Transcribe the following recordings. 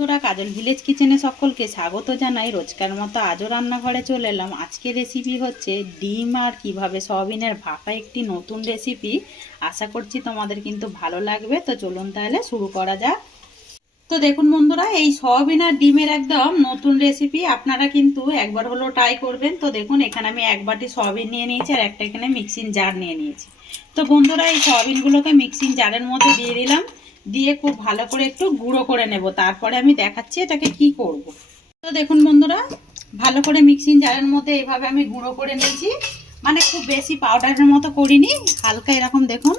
বন্ধুরা, কাজল ভিলেজ কিচেনে সকলকে স্বাগত জানাই। রোজকার মতো আজও রান্নাঘরে চলে এলাম। আজকের রেসিপি হচ্ছে ডিম আর কিভাবে সয়াবিনের ভাপা, একটি নতুন রেসিপি। আশা করছি তোমাদের কিন্তু ভালো লাগবে। তো চলুন তাহলে শুরু করা যাক। তো দেখুন বন্ধুরা, এই সয়াবিন আর ডিমের একদম নতুন রেসিপি, আপনারা কিন্তু একবার হলো ট্রাই করবেন। তো দেখুন, এখানে আমি এক বাটি সয়াবিন নিয়ে নিয়েছি আর একটা এখানে মিক্সিং জার নিয়ে নিয়েছি। তো বন্ধুরা, এই সয়াবিনগুলোকে মিক্সিং জারের মধ্যে দিয়ে দিলাম, দিয়ে খুব ভালো করে একটু গুঁড়ো করে নেব। তারপরে আমি দেখাচ্ছি এটাকে কি করব। তো দেখুন বন্ধুরা, ভালো করে মিক্সিং জারের মধ্যে এভাবে আমি গুঁড়ো করে নিয়েছি। মানে খুব বেশি পাউডারের মতো করিনি, হালকা এরকম দেখুন,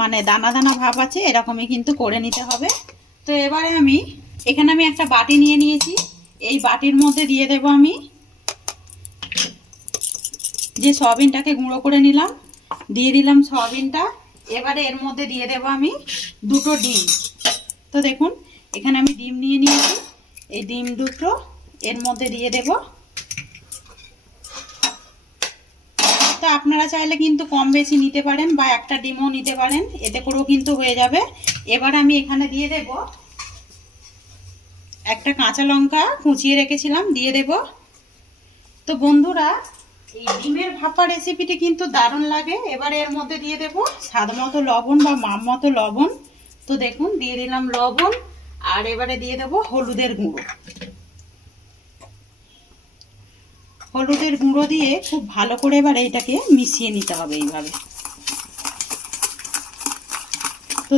মানে দানা দানা ভাব আছে, এরকমই কিন্তু করে নিতে হবে। তো এবারে এখানে আমি একটা বাটি নিয়ে নিয়েছি। এই বাটির মধ্যে দিয়ে দেব আমি যে সয়াবিনটাকে গুঁড়ো করে নিলাম, দিয়ে দিলাম সয়াবিনটা। এবারে এর মধ্যে দিয়ে দেব আমি দুটো ডিম। তো দেখুন, এখানে আমি ডিম নিয়ে নিয়েছি, এই ডিম দুটো এর মধ্যে দিয়ে দেব। তো আপনারা চাইলে কিন্তু কম বেশি নিতে পারেন বা একটা ডিমও নিতে পারেন, এতে করেও কিন্তু হয়ে যাবে। এবার আমি এখানে দিয়ে দেব একটা কাঁচা লঙ্কা কুচিয়ে রেখেছিলাম, দিয়ে দেব। তো বন্ধুরা, এই ডিমের ভাপা রেসিপিটি কিন্তু দারুণ লাগে। এবারে এর মধ্যে দিয়ে দেব স্বাদ মতো লবণ বা মাপ মতো লবণ। তো দেখুন, দিয়ে দিলাম লবণ। আর এবারে দিয়ে দেব হলুদের গুঁড়ো। হলুদের গুঁড়ো দিয়ে খুব ভালো করে এবারে এটাকে মিশিয়ে নিতে হবে এইভাবে। তো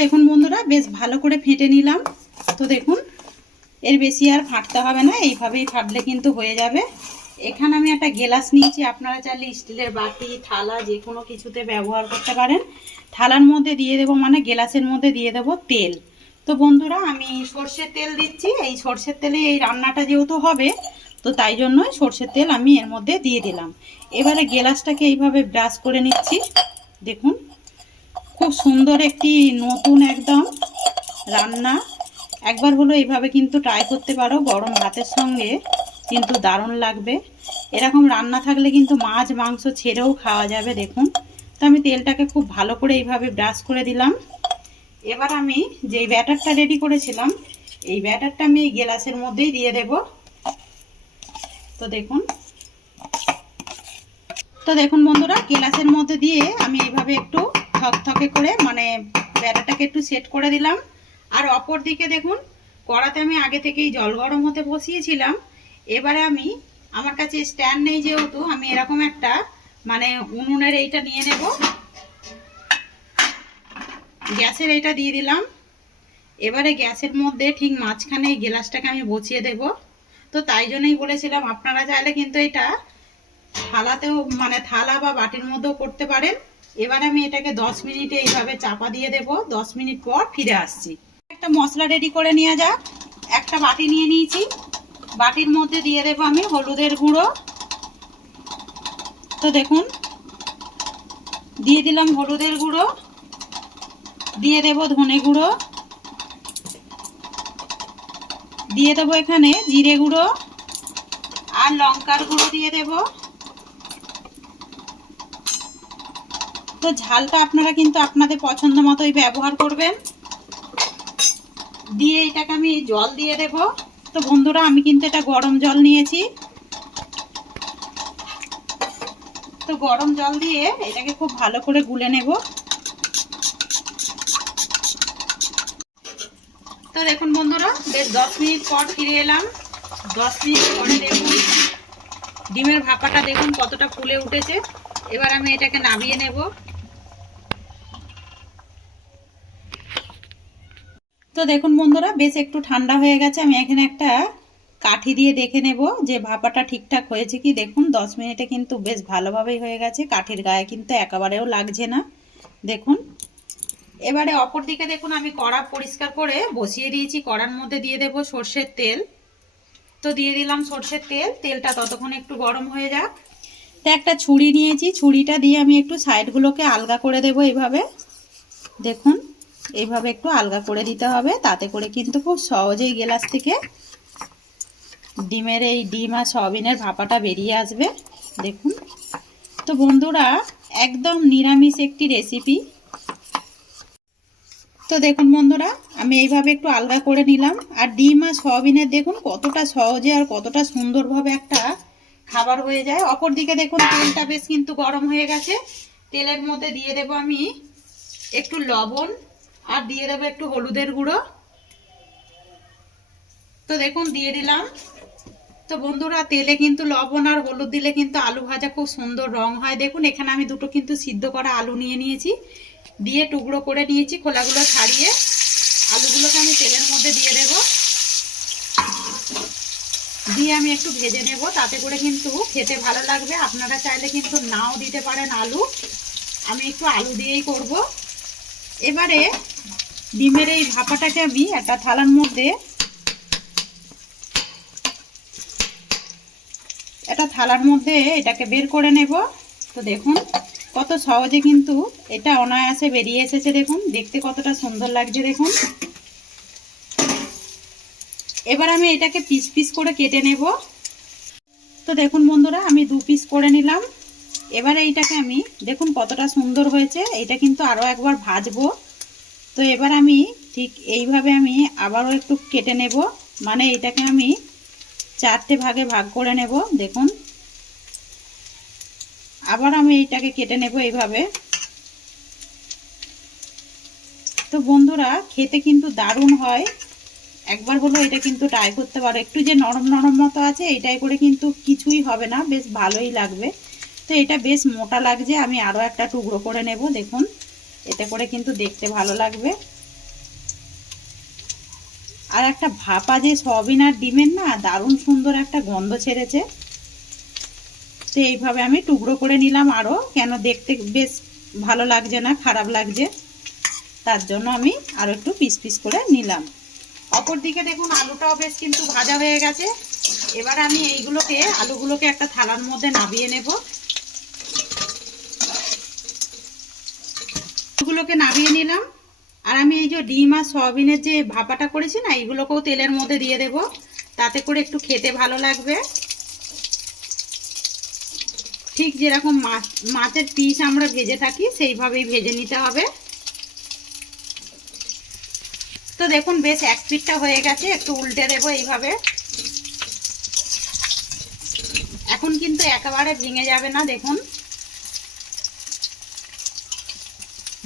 দেখুন বন্ধুরা, বেশ ভালো করে ফেটে নিলাম। তো দেখুন, এর বেশি আর ফাটতে হবে না, এইভাবেই ফাটলে কিন্তু হয়ে যাবে। এখানে আমি একটা গ্লাস নিয়েছি, আপনারা চাইলে স্টিলের বাটি, থালা যে কোনো কিছুতে ব্যবহার করতে পারেন। থালার মধ্যে দিয়ে দেব, মানে গ্লাসের মধ্যে দিয়ে দেব তেল। তো বন্ধুরা, আমি সর্ষের তেল দিচ্ছি। এই সর্ষের তেলে এই রান্নাটা যেহেতু হবে, তো তাই জন্যই সর্ষের তেল আমি এর মধ্যে দিয়ে দিলাম। এবারে গ্লাসটাকে এইভাবে ব্রাশ করে নিচ্ছি। দেখুন, খুব সুন্দর একটি নতুন একদম রান্না। একবার হলো এইভাবে কিন্তু ট্রাই করতে পারো, গরম ভাতের সঙ্গে কিন্তু দারুণ লাগবে। এরকম রান্না থাকলে কিন্তু মাছ মাংস ছেড়েও খাওয়া যাবে। দেখুন, তো আমি তেলটাকে খুব ভালো করে এইভাবে ব্রাশ করে দিলাম। এবার আমি যেই ব্যাটারটা রেডি করেছিলাম, এই ব্যাটারটা আমি এই গ্লাসের মধ্যেই দিয়ে দেব। তো দেখুন বন্ধুরা, গ্লাসের মধ্যে দিয়ে আমি এইভাবে একটু থকথকে করে, মানে ব্যাটারটাকে একটু সেট করে দিলাম। আর অপর দিকে দেখুন, কড়াতে আমি আগে থেকেই জল গরম হতে বসিয়েছিলাম। এবারে আমার কাছে স্ট্যান্ড নেই যেহেতু, আমি এরকম একটা মানে উনুনের এইটা নিয়ে নেব। গ্যাসের এইটা দিয়ে দিলাম। এবারে গ্যাসের মধ্যে ঠিক মাঝখানে এই গ্লাসটাকে আমি বসিয়ে দেব। তো তাই জন্যই বলেছিলাম, আপনারা চাইলে কিন্তু এটা থালাতেও, মানে থালা বা বাটির মধ্যেও করতে পারেন। এবার আমি এটাকে 10 মিনিটে এইভাবে চাপা দিয়ে দেব। 10 মিনিট পর ফিরে আসছি। একটা মশলা রেডি করে নেওয়া যাক। একটা বাটি নিয়ে নিয়েছি, বাটির মধ্যে দিয়ে দেব আমি হলুদের গুঁড়ো। তো দেখুন, দিয়ে দিলাম হলুদের গুঁড়ো, দিয়ে দেব ধনে গুঁড়ো, দিয়ে দেবো এখানে জিরে গুঁড়ো আর লঙ্কার গুঁড়ো দিয়ে দেব। তো ঝালটা আপনারা কিন্তু আপনাদের পছন্দ মতোই ব্যবহার করবেন। দিয়ে এটাকে আমি জল দিয়ে দেব। তো বন্ধুরা, আমি কিন্তু এটা গরম জল নিয়েছি। তো গরম জল দিয়ে এটাকে খুব ভালো করে গুলে নেব। তো দেখুন বন্ধুরা, বেশ 10 মিনিট পর ফিরে এলাম। 10 মিনিট পরে দেখুন ডিমের ভাপাটা দেখুন কতটা ফুলে উঠেছে। এবার আমি এটাকে নামিয়ে নেব। তো দেখুন বন্ধুরা, বেশ একটু ঠান্ডা হয়ে গেছে। আমি এখানে একটা কাঠি দিয়ে দেখে নেব যে ভাপাটা ঠিকঠাক হয়েছে কি। দেখুন, 10 মিনিটে কিন্তু বেশ ভালোভাবেই হয়ে গেছে, কাঠির গায়ে কিন্তু একেবারেও লাগছে না। দেখুন, এবারে অপর দিকে দেখুন, আমি কড়া পরিষ্কার করে বসিয়ে দিয়েছি। কড়ার মধ্যে দিয়ে দেব সর্ষের তেল। তো দিয়ে দিলাম সর্ষের তেল। তেলটা ততক্ষণ একটু গরম হয়ে যাক। তো একটা ছুরি নিয়েছি, ছুরিটা দিয়ে আমি একটু সাইডগুলোকে আলগা করে দেব এইভাবে। দেখুন, এইভাবে একটু আলগা করে দিতে হবে, তাতে করে কিন্তু খুব সহজেই গ্লাস থেকে ডিমের এই ডিম আর সয়াবিনের ভাপাটা বেরিয়ে আসবে। দেখুন, তো বন্ধুরা, একদম নিরামিষ একটি রেসিপি। তো দেখুন বন্ধুরা, আমি এইভাবে একটু আলগা করে নিলাম। আর ডিম আর সয়াবিনের দেখুন কতটা সহজে আর কতটা সুন্দরভাবে একটা খাবার হয়ে যায়। অপর দিকে দেখুন তেলটা বেশ কিন্তু গরম হয়ে গেছে। তেলের মধ্যে দিয়ে দেব আমি একটু লবণ আর দিয়ে দেবো একটু হলুদের গুঁড়ো। তো দেখুন দিয়ে দিলাম। তো বন্ধুরা, তেলে কিন্তু লবণ আর হলুদ দিলে কিন্তু আলু ভাজা খুব সুন্দর রং হয়। দেখুন এখানে আমি দুটো কিন্তু সিদ্ধ করা আলু নিয়ে নিয়েছি, দিয়ে টুকরো করে নিয়েছি, খোলাগুলো ছাড়িয়ে আলুগুলোকে আমি তেলের মধ্যে দিয়ে দেব। দিয়ে আমি একটু ভেজে নেব, তাতে করে কিন্তু খেতে ভালো লাগবে। আপনারা চাইলে কিন্তু নাও দিতে পারেন আলু, আমি একটু আলু দিয়েই করব। এবারে ডিমের এই ভাপাটাকে আমি একটা থালার মধ্যে এটাকে বের করে নেব। তো দেখুন কত সহজে কিন্তু এটা অনায়াসে বেরিয়ে এসেছে। দেখুন দেখতে কতটা সুন্দর লাগছে দেখুন। এবার আমি এটাকে পিস পিস করে কেটে নেব। তো দেখুন বন্ধুরা, আমি 2 পিস করে নিলাম। এবারে এইটাকে আমি দেখুন কতটা সুন্দর হয়েছে। এটা কিন্তু আরও একবার ভাজবো। তো এবার আমি ঠিক এইভাবে আমি আবারও একটু কেটে নেব, মানে এটাকে আমি 4টে ভাগে ভাগ করে নেব। দেখুন আবার আমি এইটাকে কেটে নেব এইভাবে। তো বন্ধুরা, খেতে কিন্তু দারুণ হয়। একবার হলো এটা কিন্তু ট্রাই করতে পারো। একটু যে নরম নরম মতো আছে, এটাই করে কিন্তু কিছুই হবে না, বেশ ভালোই লাগবে। তো এটা বেশ মোটা লাগছে, আমি আরও একটা টুকরো করে নেব। দেখুন এতে করে কিন্তু দেখতে ভালো লাগবে। আর একটা ভাপা যে সয়াবিন আর ডিমের না, দারুণ সুন্দর একটা গন্ধ ছেড়েছে। তো এইভাবে আমি টুকরো করে নিলাম আরও, কেন দেখতে বেশ ভালো লাগছে না, খারাপ লাগছে, তার জন্য আমি আরও একটু পিস পিস করে নিলাম। অপর দিকে দেখুন আলুটাও বেশ কিন্তু ভাজা হয়ে গেছে। এবার আমি আলুগুলোকে একটা থালার মধ্যে নামিয়ে নেব। আলুগুলোকে নামিয়ে নিলাম। আর আমি এই যে ডিম আর সয়াবিনের যে ভাপাটা করেছি না, এইগুলোকেও তেলের মধ্যে দিয়ে দেব, তাতে করে একটু খেতে ভালো লাগবে। ঠিক যেরকম মাছের পিস আমরা ভেজে থাকি সেইভাবেই ভেজে নিতে হবে। তো দেখুন বেশ এক পিঠটা হয়ে গেছে, একটু উল্টে দেব এইভাবে। এখন কিন্তু একেবারে ভেঙে যাবে না, দেখুন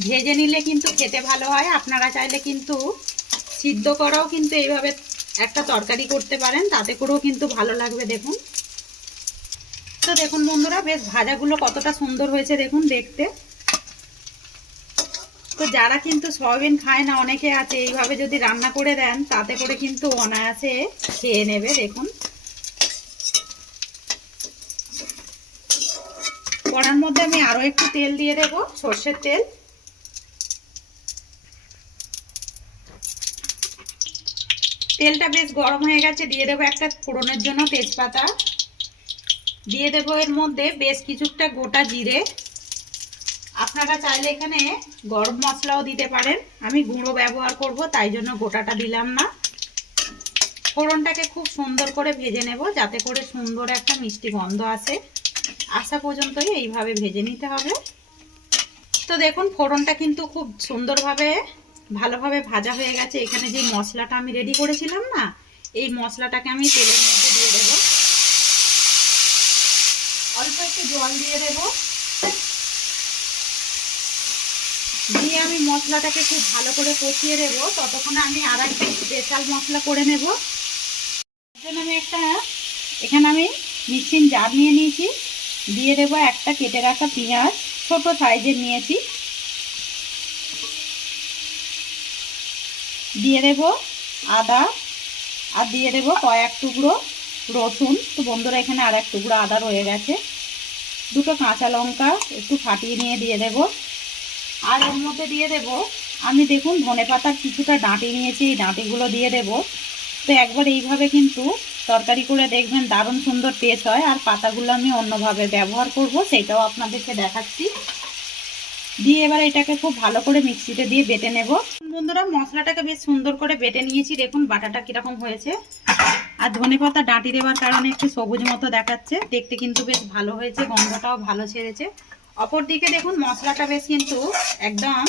ভেজে নিলে কিন্তু খেতে ভালো হয়। আপনারা চাইলে কিন্তু সিদ্ধ করাও কিন্তু এইভাবে একটা তরকারি করতে পারেন, তাতে করেও কিন্তু ভালো লাগবে। দেখুন তো দেখুন বন্ধুরা, বেশ ভাজাগুলো কতটা সুন্দর হয়েছে দেখুন দেখতে। তো যারা কিন্তু সয়াবিন খায় না, অনেকে আছে, এইভাবে যদি রান্না করে দেন তাতে করে কিন্তু অনায়াসে খেয়ে নেবে। দেখুন কড়ার মধ্যে আমি আরো একটু তেল দিয়ে দেব, সর্ষের তেল। তেলটা বেশ গরম হয়ে গেছে, দিয়ে দেবো একটা ফোড়নের জন্য তেজপাতা, দিয়ে দেবো এর মধ্যে বেশ কিছুটা গোটা জিরে। আপনারা চাইলে এখানে গরম মশলাও দিতে পারেন, আমি গুঁড়ো ব্যবহার করব তাই জন্য গোটাটা দিলাম না। ফোড়নটাকে খুব সুন্দর করে ভেজে নেব, যাতে করে সুন্দর একটা মিষ্টি গন্ধ আসা পর্যন্তই এইভাবে ভেজে নিতে হবে। তো দেখুন ফোড়নটা কিন্তু খুব সুন্দরভাবে ভালোভাবে ভাজা হয়ে গেছে। এখানে যে মশলাটা আমি রেডি করেছিলাম না, এই মশলাটাকে আমি তেলের মধ্যে দিয়ে দেব। অল্প একটু জল দিয়ে দেব, দিয়ে আমি মশলাটাকে খুব ভালো করে কষিয়ে দেব। ততক্ষণে আমি আর একটা স্পেশাল মশলা করে নেব। আমি এখানে আমি মিক্সিং জার নিয়ে নিয়েছি, দিয়ে দেবো একটা কেটে রাখা পেঁয়াজ, ছোট সাইজের নিয়েছি, দিয়ে দেব আদা, আর দিয়ে দেব কয়েক টুকরো রসুন। তো বন্ধুরা, এখানে আর এক টুকরো আদা রয়ে গেছে। দুটো কাঁচা লঙ্কা একটু ফাটিয়ে নিয়ে দিয়ে দেব। আর এর মধ্যে দিয়ে দেব আমি দেখুন ধনেপাতার কিছুটা ডাঁটি নিয়েছি, এই ডাঁটিগুলো দিয়ে দেব। তো একবার এইভাবে কিন্তু তরকারি করে দেখবেন দারুণ সুন্দর টেস্ট হয়। আর পাতাগুলো আমি অন্যভাবে ব্যবহার করব, সেটাও আপনাদেরকে দেখাচ্ছি। দিয়ে এবার এটাকে খুব ভালো করে মিক্সিতে দিয়ে বেটে নেব। বন্ধুরা, মশলাটাকে বেশ সুন্দর করে বেটে নিয়েছি, দেখুন বাটাটা কিরকম হয়েছে। আর ধনেপাতা ডাঁটি দেওয়ার কারণে একটু সবুজ মতো দেখাচ্ছে, দেখতে কিন্তু বেশ ভালো হয়েছে, গন্ধটাও ভালো ছেড়েছে। অপর দিকে দেখুন মশলাটা বেশ কিন্তু একদম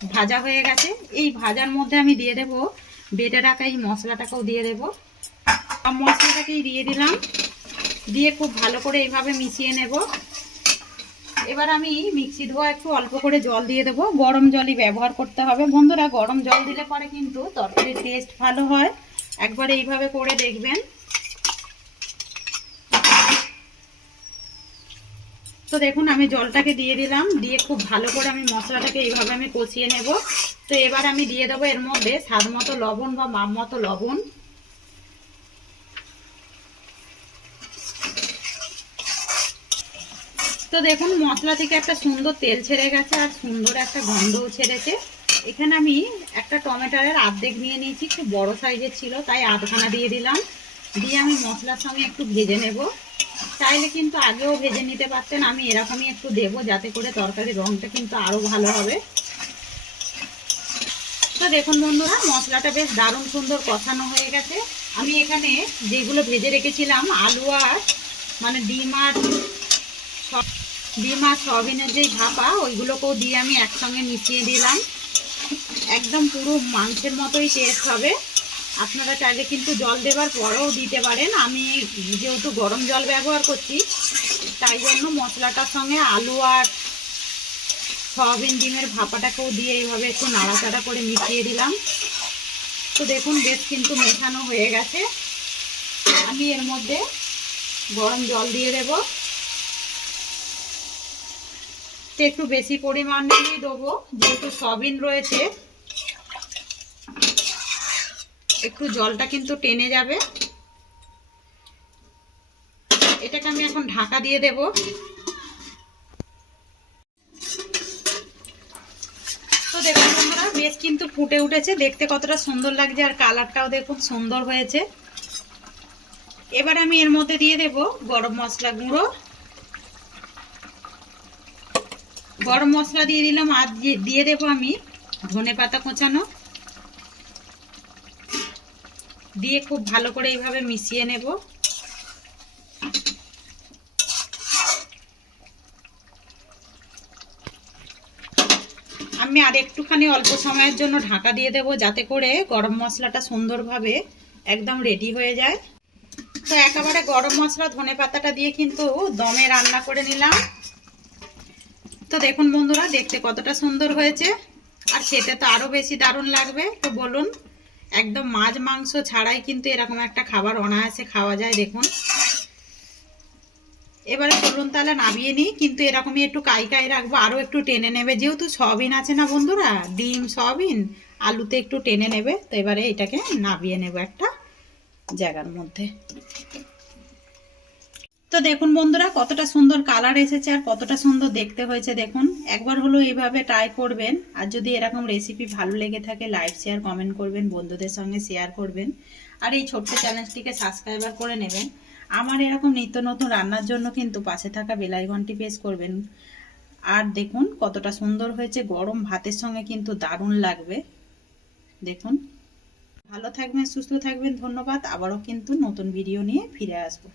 ভাজা হয়ে গেছে। এই ভাজার মধ্যে আমি দিয়ে দেব বেটে রাখা এই মশলাটাকেও দিয়ে দেব। মশলাটাকেই দিয়ে দিলাম, দিয়ে খুব ভালো করে এইভাবে মিশিয়ে নেব। এবার আমি মিক্সি ধোয়া একটু অল্প করে জল দিয়ে দেবো। গরম জলই ব্যবহার করতে হবে বন্ধুরা, গরম জল দিলে পরে কিন্তু তরকারির টেস্ট ভালো হয়। একবার এইভাবে করে দেখবেন। তো দেখুন আমি জলটাকে দিয়ে দিলাম, দিয়ে খুব ভালো করে আমি মশলাটাকে এইভাবে আমি কষিয়ে নেব। তো এবার আমি দিয়ে দেবো এর মধ্যে স্বাদ মতো লবণ বা মাপ মতো লবণ। তো দেখুন মশলা থেকে একটা সুন্দর তেল ছেড়ে গেছে আর সুন্দর একটা গন্ধও ছেড়েছে। এখানে আমি একটা টমেটোর অর্ধেক নিয়ে নিয়েছি, খুব বড় সাইজের ছিল তাই আধখানা দিয়ে দিলাম। দিয়ে আমি মশলার সঙ্গে একটু ভেজে নেব। চাইলে কিন্তু আগেও ভেজে নিতে পারতেন, আমি এরকমই একটু দেবো যাতে করে তরকারির রঙটা কিন্তু আরও ভালো হবে। তো দেখুন বন্ধুরা মশলাটা বেশ দারুণ সুন্দর কষানো হয়ে গেছে। আমি এখানে যেগুলো ভেজে রেখেছিলাম আলু আর মানে ডিম আর সয়াবিনের যে ভাপা ওইগুলোকেও দিয়ে আমি একসঙ্গে মিশিয়ে দিলাম। একদম পুরো মাংসের মতোই টেস্ট হবে। আপনারা চাইলে কিন্তু জল দেওয়ার পরেও দিতে পারেন। আমি যেহেতু গরম জল ব্যবহার করছি তাই জন্য মশলাটার সঙ্গে আলু আর সয়াবিন ডিমের ভাপাটাকেও দিয়ে এইভাবে একটু নাড়াচাড়া করে মিশিয়ে দিলাম। তো দেখুন বেশ কিন্তু মেশানো হয়ে গেছে। আমি এর মধ্যে গরম জল দিয়ে দেব। তো একটু বেশি পরিমাণেই দেবো যেহেতু সয়াবিন রয়েছে, একটু জলটা কিন্তু টেনে যাবে। এটাকে আমি এখন ঢাকা দিয়ে দেব। তো দেখুন বন্ধুরা বেশ কিন্তু ফুটে উঠেছে, দেখতে কতটা সুন্দর লাগছে আর কালারটাও দেখুন সুন্দর হয়েছে। এবার আমি এর মধ্যে দিয়ে দেব গরম মশলা গুঁড়ো। গরম মশলা দিয়ে দিলাম আর দিয়ে দেব আমি ধনেপাতা কোচানো, দিয়ে খুব ভালো করে এইভাবে মিশিয়ে নেব। আমি আর একটুখানি অল্প সময়ের জন্য ঢাকা দিয়ে দেব যাতে করে গরম মশলাটা সুন্দরভাবে একদম রেডি হয়ে যায়। তো একেবারে গরম মশলা ধনেপাতাটা দিয়ে কিন্তু দমে রান্না করে নিলাম। তো দেখুন বন্ধুরা দেখতে কতটা সুন্দর হয়েছে আর খেতে তো আরো বেশি দারুণ লাগবে। তো বলুন একদম মাছ মাংস ছাড়াই কিন্তু এরকম একটা খাবার অনায়াসে খাওয়া যায়। দেখুন এবারে চলুন তাহলে নামিয়ে নিই, কিন্তু এরকমই একটু কাই কাই রাখবো, আরও একটু টেনে নেবে যেহেতু সয়াবিন আছে না বন্ধুরা, ডিম সয়াবিন আলুতে একটু টেনে নেবে। তো এবারে এটাকে নামিয়ে নেব একটা জায়গার মধ্যে। তো দেখুন বন্ধুরা কতটা সুন্দর কালার এসেছে আর কতটা সুন্দর দেখতে হয়েছে। দেখুন একবার হলো এইভাবে ট্রাই করবেন। আর যদি এরকম রেসিপি ভালো লেগে থাকে লাইক শেয়ার কমেন্ট করবেন, বন্ধুদের সঙ্গে শেয়ার করবেন আর এই ছোট্ট চ্যানেলটিকে সাবস্ক্রাইবার করে নেবেন। আমার এরকম নিত্য নতুন রান্নার জন্য কিন্তু পাশে থাকা বেল আইকনটি প্রেস করবেন। আর দেখুন কতটা সুন্দর হয়েছে, গরম ভাতের সঙ্গে কিন্তু দারুণ লাগবে। দেখুন ভালো থাকবেন, সুস্থ থাকবেন, ধন্যবাদ। আবারও কিন্তু নতুন ভিডিও নিয়ে ফিরে আসবো।